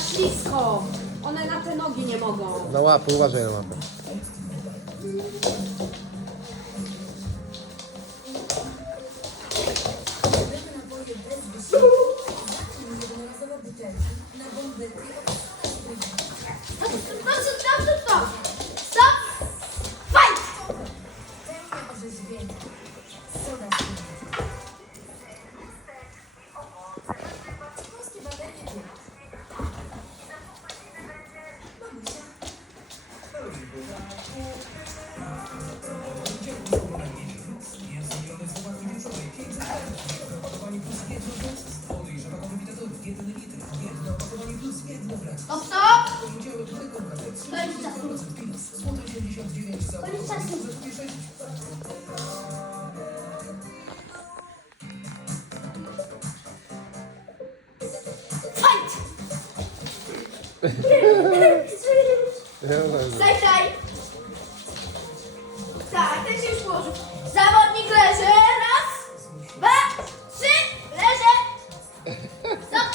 ślisko. One na te nogi nie mogą. Na łapy, uważaj na łapy. Stop! Stop! Fight! Stop, stop! Koniec czasu. Koniec czasu. Fight! Staj! Tak, ten się już położył. Zawodnik leży. Raz, dwa, trzy. Leży. Stop!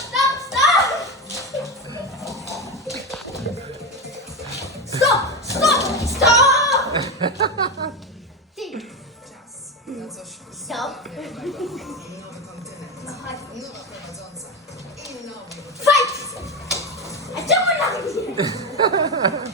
Ty. Stop. Fight! A czemu na mnie?